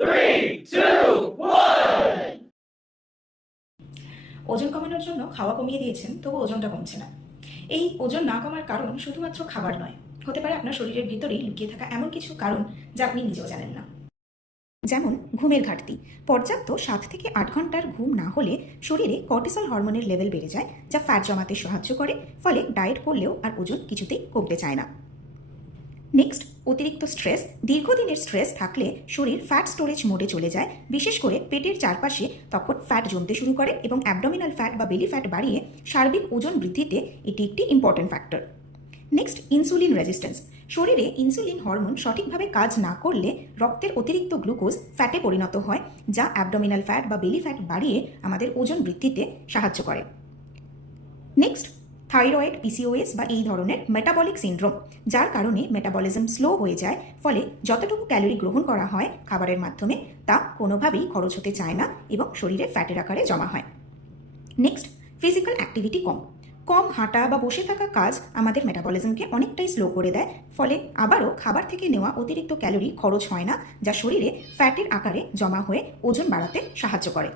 3, 2, 1. ওজন কমানোর জন্য খাওয়া কমিয়ে দিয়েছেন, তবু ওজনটা কমছে না। এই ওজন না কমার কারণ শুধুমাত্র খাবার নয়, হতে পারে আপনার শরীরের ভিতরেই লুকিয়ে থাকা এমন কিছু কারণ যা আপনি নিজেও জানেন না। যেমন ঘুমের ঘাটতি। পর্যাপ্ত 7 থেকে 8 ঘন্টার ঘুম না হলে শরীরে কর্টিসল হরমোনের লেভেল বেড়ে যায়, যা ফ্যাট জমাতে সাহায্য করে, ফলে ডায়েট করলেও আর ওজন কিছুতেই কমতে চায় না। নেক্সট, অতিরিক্ত স্ট্রেস। দীর্ঘদিনের স্ট্রেস থাকলে শরীর ফ্যাট স্টোরেজ মোডে চলে যায়, বিশেষ করে পেটের চারপাশে তখন ফ্যাট জমতে শুরু করে এবং অ্যাবডোমিনাল ফ্যাট বা বেলি ফ্যাট বাড়িয়ে সার্বিক ওজন বৃদ্ধিতে এটি একটি important factor. Next, insulin resistance. শরীরে ইনসুলিন হরমোন সঠিকভাবে কাজ না করলে রক্তের অতিরিক্ত গ্লুকোজ ফ্যাটে পরিণত হয়, যা অ্যাবডোমিনাল ফ্যাট বা বেলি ফ্যাট বাড়িয়ে আমাদের ওজন বৃদ্ধিতে সাহায্য করে। নেক্সট, থাইরয়েড, পিসিওএস বা এই ধরনের মেটাবলিক সিনড্রোম, যার কারণে মেটাবলিজম স্লো হয়ে যায়, ফলে যতটুকু ক্যালোরি গ্রহণ করা হয় খাবারের মাধ্যমে তা কোনোভাবেই খরচ হতে চায় না এবং শরীরে ফ্যাটের আকারে জমা হয়। নেক্সট, ফিজিক্যাল অ্যাক্টিভিটি কম। কম হাঁটা বা বসে থাকা কাজ আমাদের মেটাবলিজমকে অনেকটাই স্লো করে দেয়, ফলে আবারও খাবার থেকে নেওয়া অতিরিক্ত ক্যালোরি খরচ হয় না, যা শরীরে ফ্যাটের আকারে জমা হয়ে ওজন বাড়াতে সাহায্য করে।